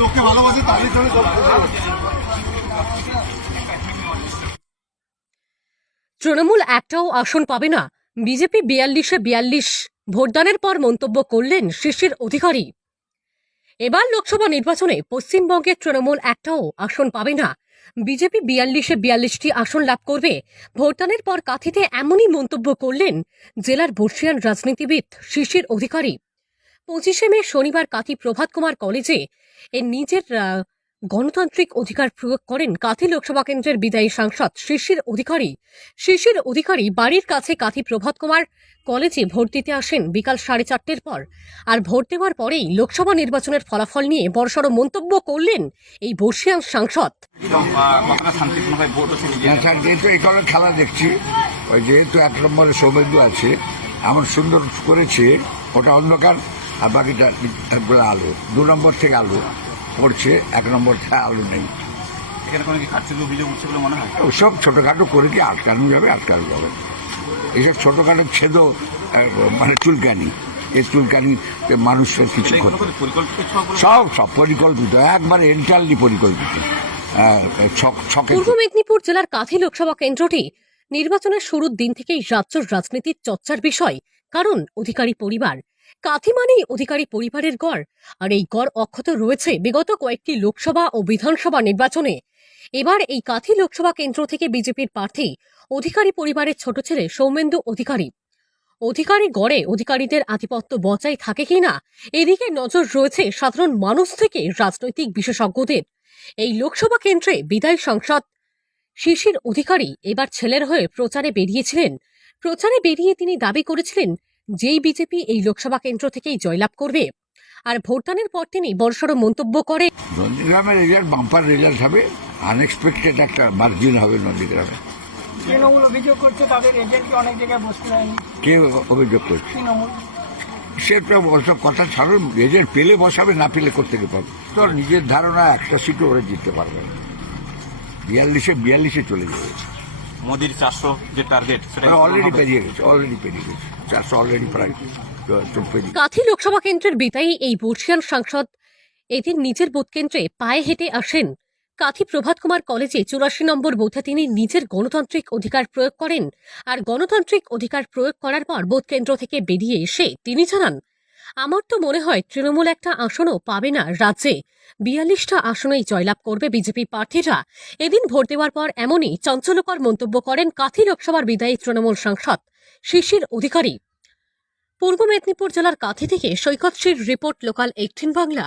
লোককে ভালোবাসে তারই চলে তৃণমূল একটাও আসন পাবে না, বিজেপি 42-42 ভোটদানের পর মন্তব্য করলেন শিশির অধিকারী। এবার লোকসভা নির্বাচনে পশ্চিমবঙ্গের তৃণমূল একটাও আসন পাবে না, বিজেপি 42-42টি আসন লাভ করবে। ভোটদানের পর কাঁথিতে এমনই মন্তব্য করলেন জেলার বর্ষিয়ান রাজনীতিবিদ শিশির অধিকারী। 25শে মে শনিবার কাঁথি প্রভাত কুমার কলেজে এর নিজের গণতান্ত্রিক অধিকার প্রয়োগ করেন কাঁথি লোকসভা কেন্দ্রের বিদায়ী সাংসদ শিশির অধিকারী। শিশির অধিকারী বাড়ির কাছে কাঁথি প্রভাত কুমার কলেজে ভোট দিতে আসেন বিকাল 4:30 পর। আর ভোট দেওয়ার পরেই লোকসভা নির্বাচনের ফলাফল নিয়ে বড়সড় মন্তব্য করলেন এই বর্ষিয়ান সাংসদ। যেহেতু এই কটা খেলা দেখছি, ওই যেহেতু 1 নম্বরে সৌমেন্দু আছে, এমন সুন্দর করেছে, ওটা অন্ধকার আর বাকিটা আলো। 2 নম্বর থেকে আলো পড়ছে, 1 নম্বর থেকে আলো নেই। ওসব ছোটখাটো করে কি আটকানো যাবে? এইসব ছোটখাটো ছেদ মানে চুলকানি, এই চুলকানি মানুষের কিছু সব পরিকল্পিত, একবারে এন্টারলি পরিকল্পিত। পূর্ব মেদিনীপুর জেলার কাঁথি লোকসভা কেন্দ্রটি নির্বাচনের শুরুর দিন থেকেই রাজ্যের রাজনীতির চর্চার বিষয়, কারণ অধিকারী পরিবার। কাঁথি মানেই অধিকারী পরিবারের গড়, আর এই গড় অক্ষত রয়েছে বিগত কয়েকটি লোকসভা ও বিধানসভা নির্বাচনে। এবার এই কাঁথি লোকসভা কেন্দ্র থেকে বিজেপির প্রার্থী অধিকারী পরিবারের ছোট ছেলে সৌমেন্দু অধিকারী। অধিকারী গড়ে অধিকারীদের আধিপত্য বজায় থাকে কিনা, এদিকে নজর রয়েছে সাধারণ মানুষ থেকে রাজনৈতিক বিশেষজ্ঞদের। এই লোকসভা কেন্দ্রে বিদায়ী সাংসদ শিশির অধিকারী এবার ছেলের হয়ে প্রচারে বেরিয়েছিলেন। প্রচারে বেরিয়ে তিনি দাবি করেছিলেন যেই বিজেপি এই লোকসভা কেন্দ্র থেকেই জয়লাভ করবে। আর ভোটদানের পর তিনি বড়সড় মন্তব্য করে, নন্দীগ্রামের রেজাল্ট বাম্পার রেজাল্ট হবে, আনএক্সপেক্টেড একটা মার্জিন হবে নন্দীগ্রামে। তৃণমূল অভিযোগ করছে তাদের এজেন্টকে অনেক জায়গায় বসতে দেয়নি। কে অভিযোগ করছে? তৃণমূল। সেটা ওসব কথা ছাড়ুন, এজেন্ট পেলে বসাবে, না পেলে কোথেকে পাবে? তো নিজের ধারণা একটা সিটও ওরা জিততে পারবে না, 42-42 চলে যাবে। মোদির 400 যে টার্গেট সেটা অলরেডি পেরিয়ে গেছে 400 অলরেডি প্রায় পেরিয়ে। কাঁথি লোকসভা কেন্দ্রের বিদায়ী এই বর্ষিয়ান সাংসদ এদিন নিজের বুথ কেন্দ্রে পায়ে হেঁটে আসেন কাঁথি প্রভাত কুমার কলেজে। 84 নম্বর বুথে তিনি নিজের গণতান্ত্রিক অধিকার প্রয়োগ করেন। আর গণতান্ত্রিক অধিকার প্রয়োগ করার পর বুথ কেন্দ্র থেকে বেরিয়ে এসে তিনি জানান, আমার তো মনে হয় তৃণমূল একটা আসনও পাবে না রাজ্যে, 42টা আসনেই জয়লাভ করবে বিজেপি প্রার্থীরা। এদিন ভোট দেওয়ার পর এমনই চাঞ্চল্যকর মন্তব্য করেন কাঁথি লোকসভার বিদায়ী তৃণমূল সাংসদ শিশির অধিকারী। পূর্ব মেদিনীপুর জেলার কাঁথি থেকে সৈকত শ্রীর রিপোর্ট, লোকাল 18 বাংলা।